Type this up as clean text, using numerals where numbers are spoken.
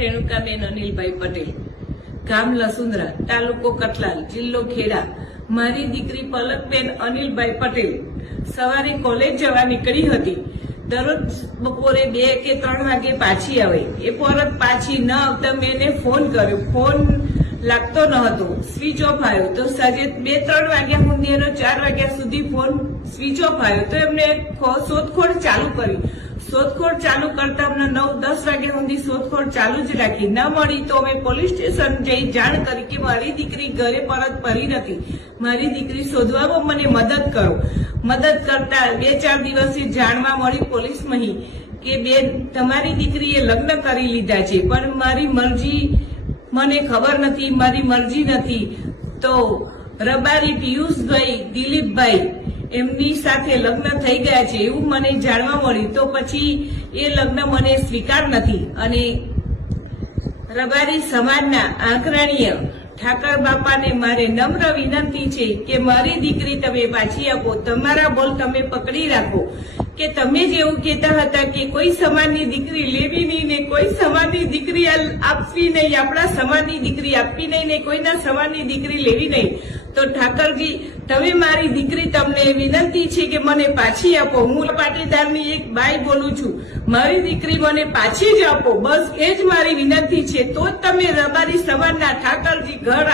રેણુકાબેન અનિલભાઈ પટેલ, ગામ લસુંદરા, તાલુકો કટલાલ, જિલ્લો ખેડા। મારી દીકરી પલકબેન અનિલભાઈ પટેલ સવારે કોલેજ જવા નીકળી હતી। દરરોજ બપોરે 2 કે 3 વાગે પાછી આવે। એ પરત પાછી ન આવતા મેં એને ફોન કર્યો, ફોન લાગતો ન હતો, સ્વિચ ઓફ આવ્યો। તો સાંજે 2-3 વાગ્યા સુધી એનો 4 વાગ્યા સુધી ફોન સ્વિચ ઓફ આવ્યો। તો એમને શોધખોળ ચાલુ કરી। શોધખોળ ચાલુ કરતા અમને 9-10 વાગ્યા સુધી શોધખોળ ચાલુ જ રાખી। ન મળી તો અમે પોલીસ સ્ટેશન જઈ જાણ કરી કે મારી દીકરી ઘરે પરત ફરી નથી, મારી દીકરી શોધવામાં મને મદદ કરો। મદદ કરતા 2-4 દિવસથી જાણવા મળી પોલીસમાં કે બેન તમારી દીકરીએ લગ્ન કરી લીધા છે, પણ મારી મરજી મને ખબર નથી, મારી મરજી નથી। તો રબારી પિયુષભાઈ, દિલીપભાઈ એમની સાથે લગ્ન થઈ ગયા છે એવું મને જાણવા મળ્યું। તો પછી એ લગ્ન મને સ્વીકાર નથી અને રબારી સમાજના આંકરણીય ઠાકર બાપાને મારે નમ્ર વિનંતી છે કે મારી દીકરી તમે પાછી આપો। તમારા બોલ તમે પકડી રાખો કે તમે જેવું કહેતા હતા કે કોઈ સમાજની દીકરી લેવી નહીં ને કોઈ સમાજની દીકરી આપવી નહીં, આપણા સમાજની દીકરી આપવી નહીં ને કોઈના સમાજની દીકરી લેવી નહીં। તો ઠાકરજી તમે મારી દીકરી તમને વિનંતી છે કે મને પાછી આપો। હું પાટીદારની એક બાઈ બોલું છું, મારી દીકરી મને પાછી જ આપો, બસ એ જ મારી વિનંતી છે। તો જ તમે રબારી સમાજના ઠાકરજી ઘર